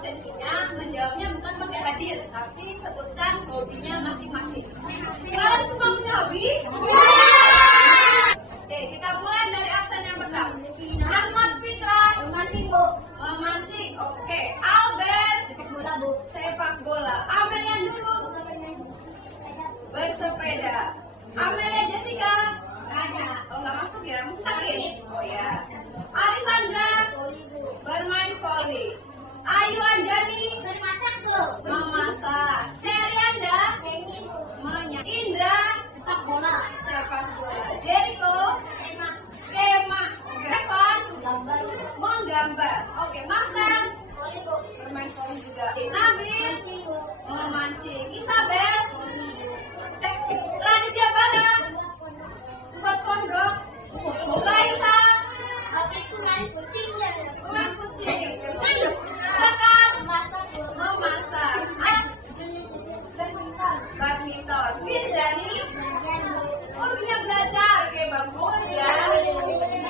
absensinya, menjawabnya bukan pakai hadir, tapi sebutkan hobinya masing-masing. Kalian semua punya hobi? Oke, kita mulai dari absen yang pertama. Ahmad Fitra. Memancing, Bu. Memancing, oke. Albert. Sepak bola, Bu. Sepak bola. Amelia dulu. Bersepeda. Amelia Jessica. Ada. Oh, nggak masuk ya? Mungkin sakit. Oh ya. Arisandra. Bermain voli. Ayu Anjani. Bermasak, Bu. Memasak. Serianda. Menyanyi. Indra. Sepak bola. Sepak bola. Jericho. Kema. Evan. Menggambar. Oke, makan. Bermain voli juga. Nabil. Memancing. Isabel. Raditya Bana. Buat pondok. Raisa. Main kucing. Makan. Memasak. Badminton. Firjani. Hobinya belajar. Oke, bagus ya.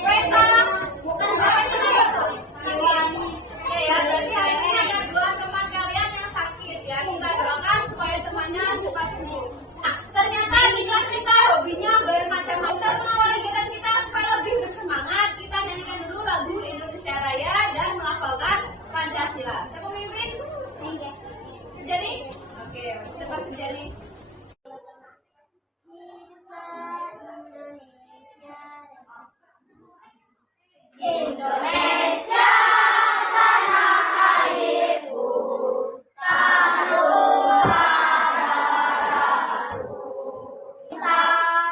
Peta. Ya, berarti hari ini ada 2 teman kalian yang sakit ya. Kita doakan supaya semuanya cepat sembuh. Nah, ternyata Gita kita hobinya bermacam-macam. Kita mengawali kita supaya lebih bersemangat. Kita nyanyikan dulu lagu Indonesia Raya dan melafalkan Pancasila. Saya pemimpin? Jadi? Oke, cepat jadi. Indonesia tanah airku, taruh darahku. Kita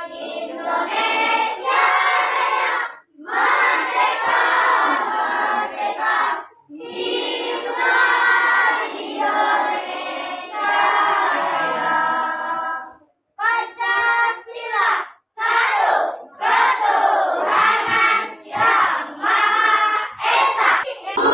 Indonesia Raya, merdeka, merdeka. Hiduplah Indonesia Raya. Pancasila, satu ketuhanan yang Maha Esa. 2.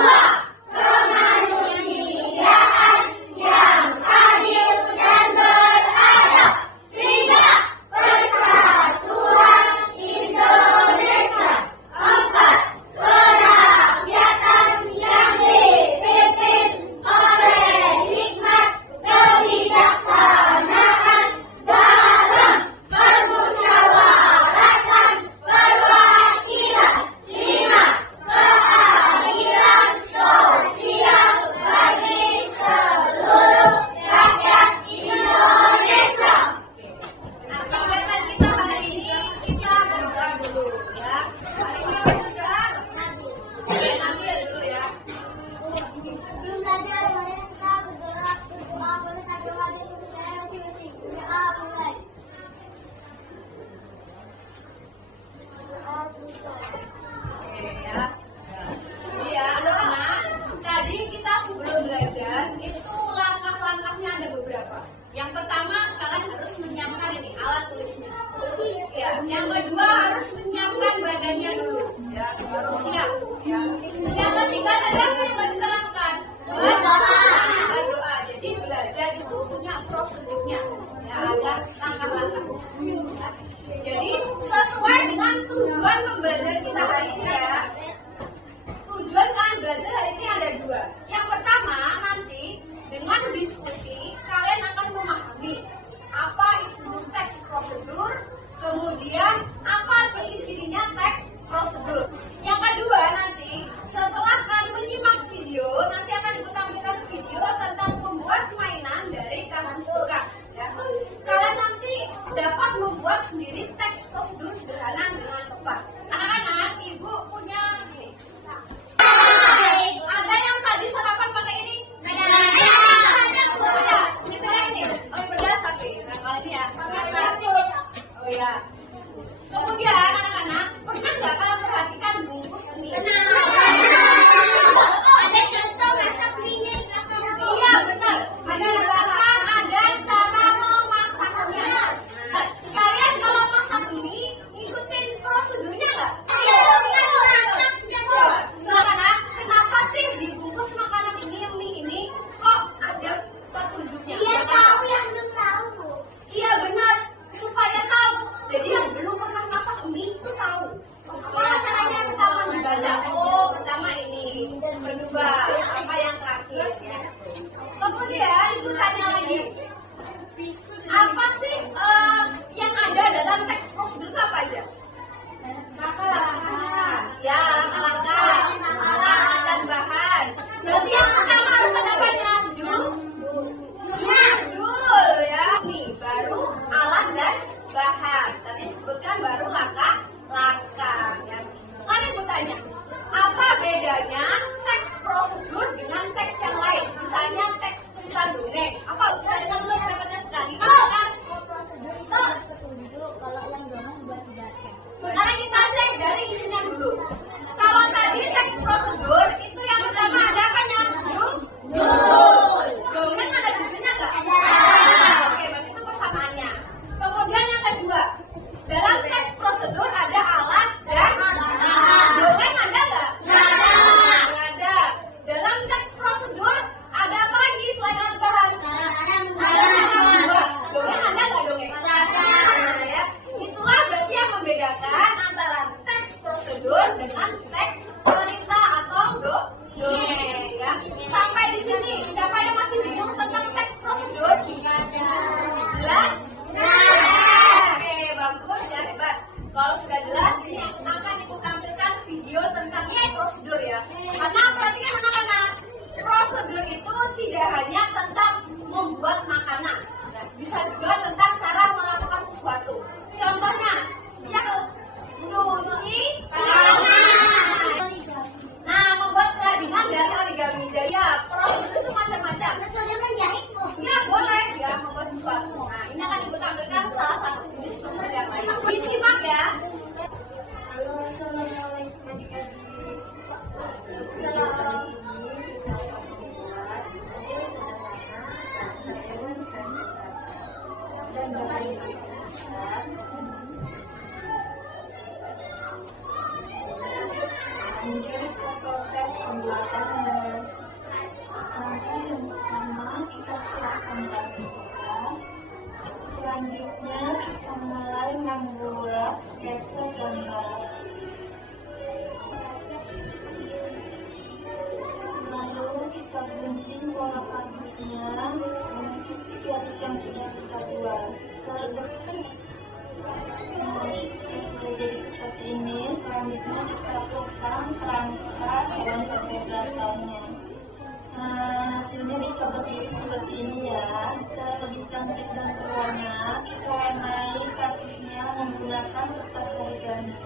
Kemanusiaan yang adil dan beradab. 3. Persatuan Indonesia. 4. Kerakyatan yang dipimpin oleh hikmat kebijaksanaan dalam permusyawaratan perwakilan. 5. Keadilan sosial bagi seluruh rakyat Indonesia. Nah, kegiatan kita hari ini kita berdoa dulu ya. Hari ini berdoa. Ambil dulu ya. Sebelum belajar, mari kita berdoa. Berdoa boleh satu kali untuk saya masing-masing. Doa mulai. Oke ya. Iya, anak-anak. Tadi kita sebelum belajar itu langkah-langkahnya ada beberapa. Yang pertama kalian harus menyiapkan ini alat tulisnya. Ya, yang kedua harus menyiapkan badannya dulu. Ya, baru siap. Ya. Yang ketiga ada apa yang harus dilakukan? Berdoa. Jadi belajar itu punya prosedurnya. Ya, ada langkah-langkah. Ya. Jadi sesuai dengan tujuan pembelajaran kita hari ini ya. Tujuan kalian belajar hari ini ada 2. Yang pertama nanti dengan diskusi kalian akan memahami apa itu teks prosedur, kemudian Ya, langkah-langkah, alat dan bahan. Berarti yang pertama harus ada apanya? Judul ya. Nih, baru alat dan bahan. Tadi disebutkan baru langkah-langkah. Ya. Kan ibu tanya, apa bedanya teks prosedur dengan teks yang lain? Misalnya teks tulisan dongeng. Apa bisa dengan dapatnya sekali? Kan? Prosedur itu petunjuk, kalau yang dongeng buat data. Sekarang kita cek dari isinya dulu. Kalau tadi teks prosedur itu yang pertama ada apanya? Judul. Dongeng ada judulnya nggak? Ada. Oke, berarti itu persamaannya. Kemudian yang kedua, dalam teks prosedur ada alat dan bahan. Dongeng ada nggak? Nggak ada. Dalam teks prosedur ada apa lagi selain alat bahan? Dongeng ada nggak dongeng? Nah, ya. Itulah berarti yang membedakan antara teks prosedur dengan teks cerita atau dongeng. Ya. Sampai di sini, siapa yang masih bingung tentang teks prosedur? Jelas? Oke, bagus ya, hebat. Kalau sudah jelas, ini akan ibu tampilkan video tentang prosedur ya. Karena perhatikan anak-anak, prosedur itu tidak hanya tentang membuat makanan, bisa juga tentang cara melakukan sesuatu. Contohnya, yang nyuci tangan. Nah, membuat kerajinan dari origami. Jadi ya, prosedur itu macam-macam. Ya, boleh ya membuat sesuatu. Nah, ini akan ibu tampilkan salah satu jenis prosedur yang lain. Disimak ya. Halo, assalamualaikum adik-adik. Lanjut ke proses pembuatannya. Nanti yang pertama kita siapkan bahan. Selanjutnya kita mulai membuat sketsa gambar. Lalu kita gunting pola kardusnya mengikuti garis yang sudah kita buat. Jadi seperti ini. Selanjutnya kita pasang perangkat dan perbedaan. Hasilnya bisa berdiri seperti ini ya. Kita lebih cantik dan berwarna. Kita warnai kardusnya menggunakan kertas origami.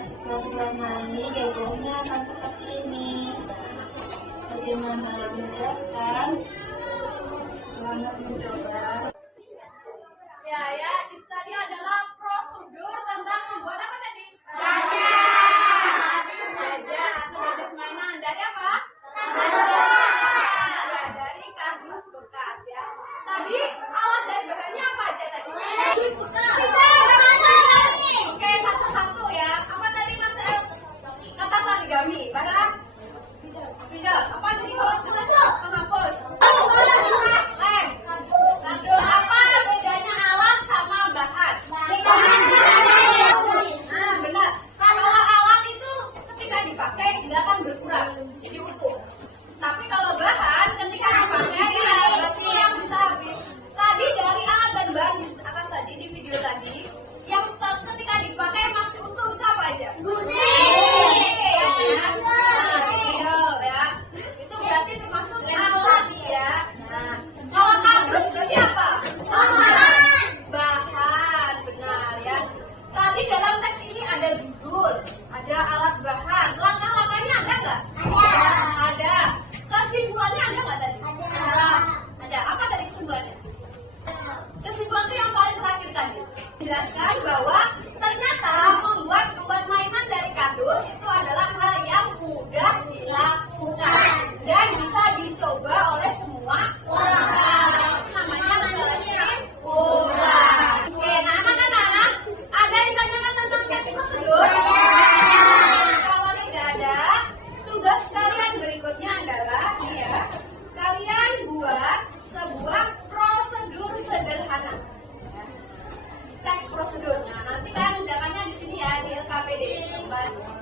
Setelah diwarnai, gayanya akan seperti ini. Bagaimana mudah kan? Selamat mencoba. Ya, itu tadi adalah prosedur tentang membuat apa tadi? Saja atau jenis mainan dari apa? Ya, dari kardus bekas ya. Tadi alat dan bahannya apa aja tadi? Oke, satu-satu ya. Apa tadi Mas El? Kata origami, padahal tidak. Apa tadi kalau menghapus? Lem. Aduh, apa bedanya alat sama bahan? Nah, benar. Kalau alat itu ketika dipakai tidak akan berkurang, jadi utuh. Tapi kalau bahan ketika dipakai ya berarti yang bisa habis. Tadi dari alat dan bahan akan tadi di video tadi yang ketika dipakai masih utuh itu apa aja? Ya. Itu berarti termasuk alat ya. Nah, kalau kardus berarti apa? Bahan, benar ya. Tadi dalam teks ini ada judul, ada alat bahan. Langkah-langkahnya ada nggak? Ada. Kesimpulannya ada nggak tadi? Ada. Apa tadi kesimpulannya? Kesimpulan itu yang paling terakhir tadi. Jelaskan bahwa ternyata membuat mainan dari kardus itu adalah hal yang mudah dilakukan dan bisa dicoba oleh semua orang. Namanya ulang. Oke, nah anak-anak, ada yang ditanyakan tentang teknik prosedur? Kalau tidak ada, tugas kalian berikutnya adalah ya, kalian buat sebuah prosedur sederhana. Teks prosedur. Nah, nanti kalian mengerjakannya di sini ya, di LKPD.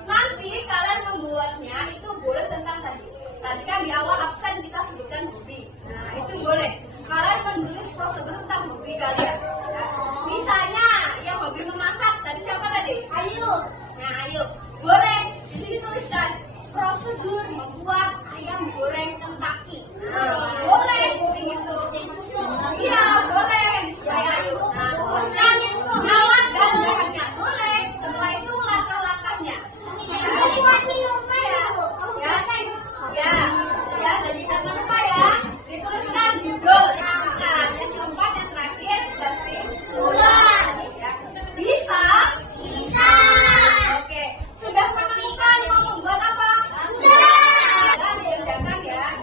Nanti kalian membuatnya itu boleh tentang tadi. Tadi kan di awal absen kita sebutkan hobi. Nah, itu boleh. Kalian menulis prosedur tentang hobi kalian. Ya. Misalnya yang hobi memasak tadi siapa tadi? Ayu. Nah, Ayu. Boleh di sini tuliskan prosedur membuat ayam goreng Kentucky. Nah, boleh begitu. Iya, boleh. Ayu. Nah, tuliskan alat dan bahannya. Boleh. Setelah itu langkah-langkahnya. Buat minumnya ya. Ya, dan jangan lupa ya. Dituliskan judul angka. Yang keempat yang terakhir kesimpulan. Ya. Bisa? Bisa. Oke. Sudah menemukan mau membuat apa? Sudah. Dan dikerjakan ya.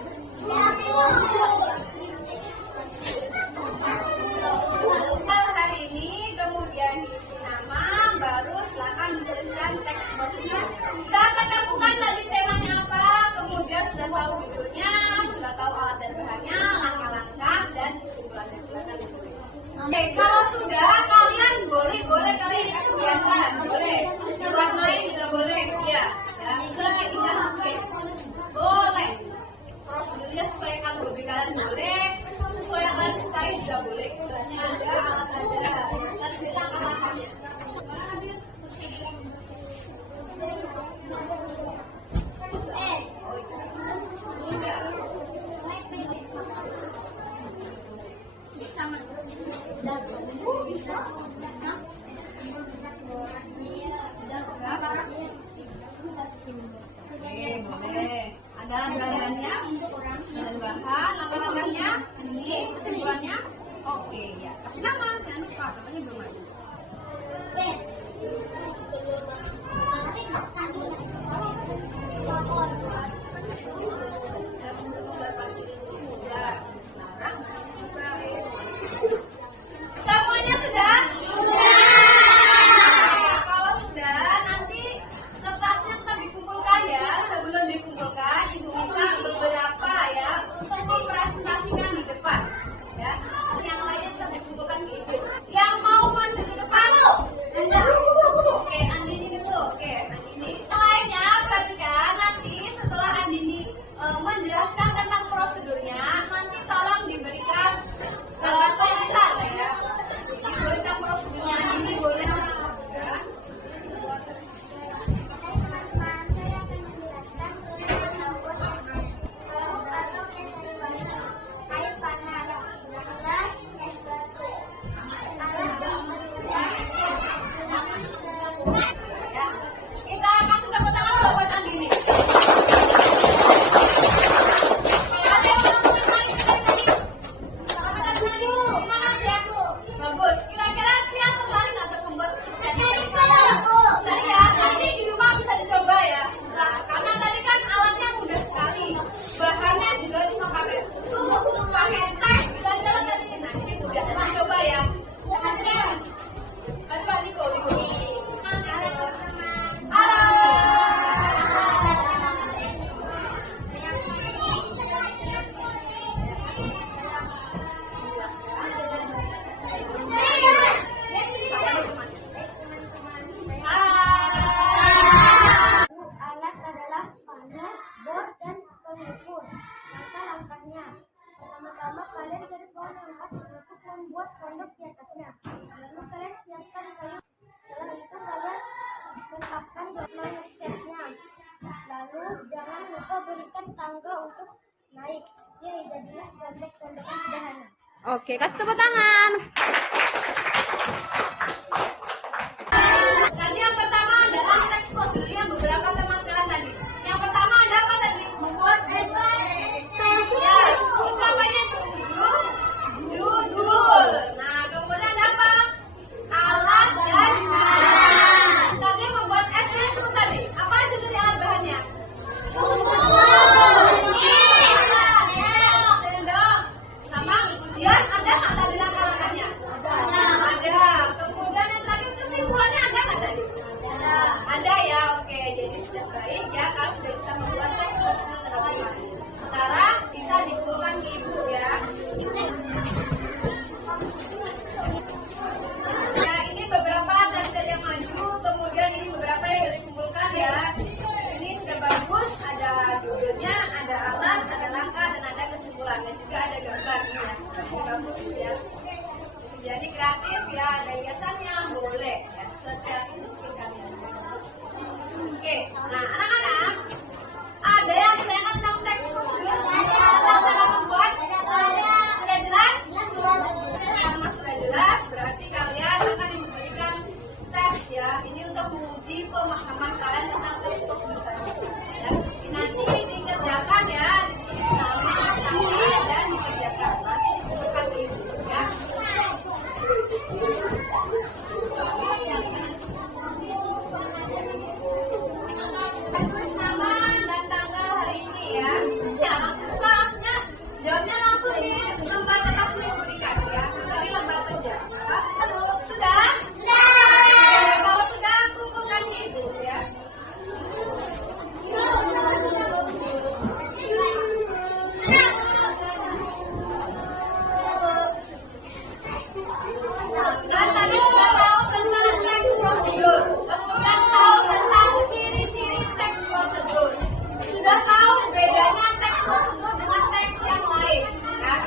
Lalu hari ini kemudian diisi nama, baru silakan dituliskan teks bosnya. Sudah ketemukan tadi temanya apa? Kemudian sudah tahu judulnya, sudah tahu alat dan bahannya, langkah-langkah dan kesimpulannya. Silakan ditulis. Oke, kalau sudah kalian boleh kalian itu biasa, boleh. Buat main juga boleh, ya. Ya, misalnya oke. Boleh. Prosedurnya supaya kalian hobi kalian boleh, supaya kalian sukai juga boleh. Ada alat aja, dan bilang langkahnya. Boleh. Ada bahannya untuk orang dan bahan, langkah-langkahnya, ini kesimpulannya. Oke, ya. Kasih nama, jangan lupa, namanya belum ada. Semuanya sudah? Sudah. Kalau sudah, nanti kertasnya tetap dikumpulkan ya. Sebelum dikumpulkan, Ibu minta beberapa ya untuk mempresentasikan di depan. Ya, yang lainnya tetap dikumpulkan di Ibu. Yang mau maju ke depan, oke, Andini dulu. Oke, Andini. Lainnya perhatikan nanti setelah Andini menjelaskan tentang prosedurnya, nanti tolong diberikan komentar ya. Diberikan prosedurnya Andini boleh. Kita kasih tepuk tangan dulu buat Andini. Ada yang mau tadi? Terima kasih aku. Bagus. Kira-kira siapa sekali nggak ada membuat dari ya, nanti di rumah bisa dicoba ya. Nah, karena tadi kan alatnya mudah sekali. Bahannya juga cuma pakai teh. Kita tadi. Nah, ini mudah. Coba ya. Aduh, Pak Niko. Halo. Alat adalah panel, bor, dan pengukur. Langkah-langkahnya. Pertama-tama kalian cari pohon yang pas untuk membuat pondok di atasnya. Lalu kalian siapkan kayu. Setelah itu kalian letakkan bahan catnya. Lalu jangan lupa berikan tangga untuk naik. Ya, jadilah pondok-pondokan sederhana. Oke, kasih tepuk tangan. Tadi yang pertama adalah teks prosedurnya beberapa teman kalian tadi. Yang pertama ada apa tadi? Membuat ya, ucapannya judul. Nah, kemudian ada apa? Alat dan bahan. Tadi membuat espresso tadi. Apa judul alat bahannya? Sendok. Sama kemudian ada nggak tadi langkah-langkahnya? Ada. Kemudian yang tadi kesimpulannya ada nggak tadi? Ada ya, oke. Jadi sudah baik ya kalau sudah bisa membuat teks prosedur. Sekarang bisa dikumpulkan ke Ibu ya. Ya, ini beberapa dari yang maju, kemudian ini beberapa yang sudah dikumpulkan ya. Ini sudah bagus, ada judulnya, ada alat, ada langkah, dan ada kesimpulan, dan juga ada gambar ya. Bagus ya. Jadi kreatif ya, ada hiasannya boleh ya, sekreatif mungkin kalian. Oke, nah anak-anak, ada yang ditanyakan tentang teks prosedur? Ada cara membuat? Sudah jelas? Karena sudah jelas, berarti kalian akan diberikan tes ya. Ini untuk menguji pemahaman kalian tentang teks prosedur tadi. Ya. Nanti dikerjakan ya, dan dikerjakan. Nanti disebutkan ibu ya. Tulis nama dan tanggal hari ini ya. Ya, langsungnya jawabnya langsung di lembar kertas yang diberikan ya. Dari lembar kerja. Sudah? Kalau sudah, kumpulkan di ibu ya. Dan tadi sudah tahu tentang teks prosedur, kemudian tahu tentang ciri-ciri teks prosedur. Sudah tahu bedanya teks prosedur dengan teks yang lain, kan?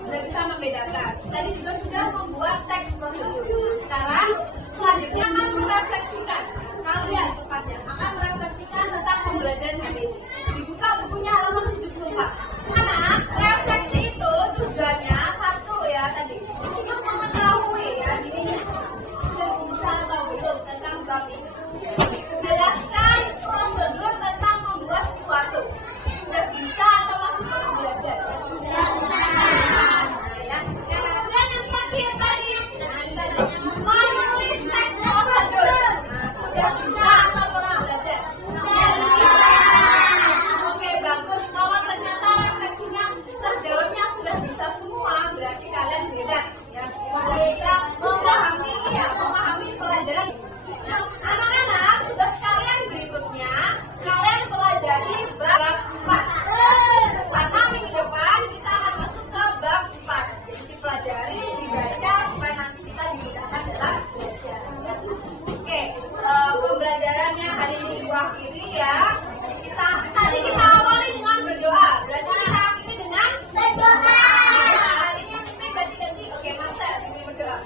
Sudah bisa membedakan. Tadi juga sudah membuat teks prosedur. Sekarang selanjutnya akan merefleksikan. Kalian tepatnya akan merefleksikan tentang pembelajaran hari ini. Dibuka bukunya halaman 74. Karena refleksi itu tujuannya satu ya tadi untuk mengetahui ya dirinya sudah bisa tahu betul tentang bab ini. Jelaskan prosedur tentang membuat sesuatu. Sudah bisa atau masih harus belajar? Ya. Kemudian yang terakhir tadi, menulis teks prosedur. Sudah bisa atau pernah belajar? Oke, bagus. Kalau ternyata refleksinya terjawabnya sudah bisa semua, berarti kalian hebat ya. Bisa memahami pelajaran. Nah, anak-anak, tugas kalian berikutnya kalian pelajari bab 4. Karena minggu depan kita akan masuk ke bab 4. Jadi dipelajari, dibaca supaya nanti kita dimudahkan dalam belajar. Ya. Oke, pembelajarannya hari ini berakhiri ya. Tadi kita awali dengan berdoa. Berarti kita akhiri dengan berdoa. Hari ini yang penting ganti-ganti. Oke, masa ini berdoa.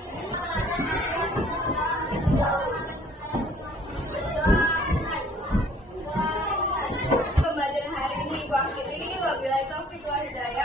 Pembelajaran hari ini ibu akhiri. Wabillahi taufiq wal hidayah.